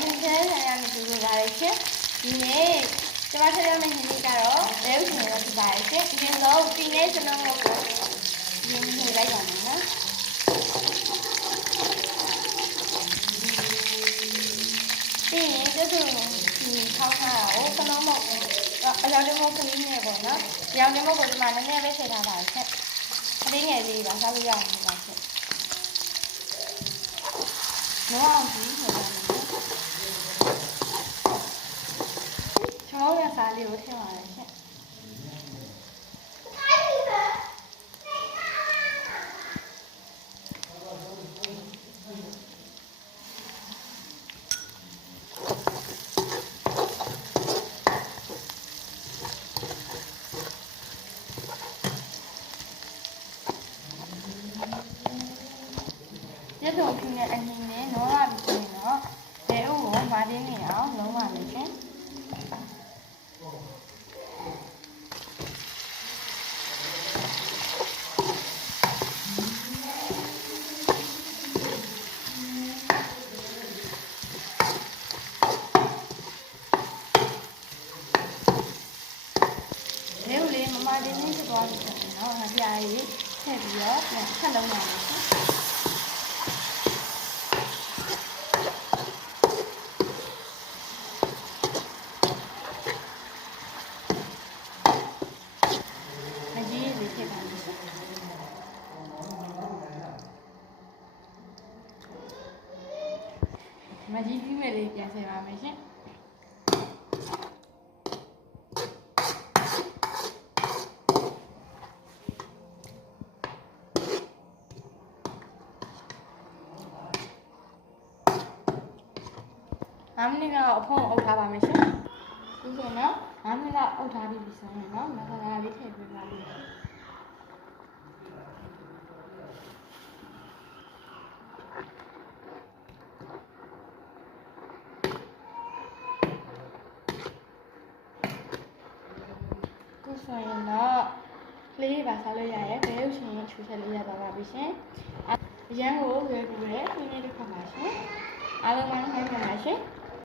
ဒီထဲဆိုင်ရနေကြပါလေရှင်ဒီနေ့ကျွန်မဆက်ရမယ့်ဟင်းလေးကတော့ဘဲဥရှင်ရောဖြစ်ပါရဲ့ရှင်ဒီလိုဒီနေ့ကျွန်တော်တို့ကိုရင်းနှီးလိုက်ပါမယ်နော်ဒီနေ့ကျတော့ဒီထောက်ထားတာကိုခလုံးမဟုတ်အရောင်တမောကလေးနဲ့ပေါ့နော်အရောင်တမောကိုဒီမှာနည်းနည်းလေးထည့်ထားပါရှင်ကလေးငယ်လေးပါစားလို့ရအောင်ပါရှင်လောအောင်ကြည့်နေပါမယ်ချောင်းရစားလေးကိုထည့်ပါရရှင်ရတော့ဖြစ်နေအရင်နဲ့နော်လာပြီဆိုရင်တော့ဘဲဥကိုမာတင်းနေအောင်လုံးပါမယ်ရှင်ဘဲဥလေးမတင်းနေဖြစ်သွားပြီဆိုရင်တော့ငါပြားကြီးထည့်ပြီးတော့ပြန်ထပ်လုံးပါမယ်ရှင်မကြီးပြီးမဲ့လေးပြန်ဆယ်ပါမယ်ရှင်5 မိနစ်ကအဖုံးအုပ်ထားပါမယ်ရှင်ဒီဆိုတော့5 မိနစ်လောက်အုပ်ထားပြီးပြီဆိုရင်တော့မဆလာလေးထည့်ပေးပါလိမ့်မယ်ဆိုရင်တော့ကလေးပါစားလို့ရရဲ့ဘဲဥရှင်ချူချက်လေးရသွားပါပြီရှင်အရန်ကိုလွယ်ကူတဲ့ဒီနေ့တစ်ခါပါရှင်အားလုံးပါနှိုင်းပါပါရှင်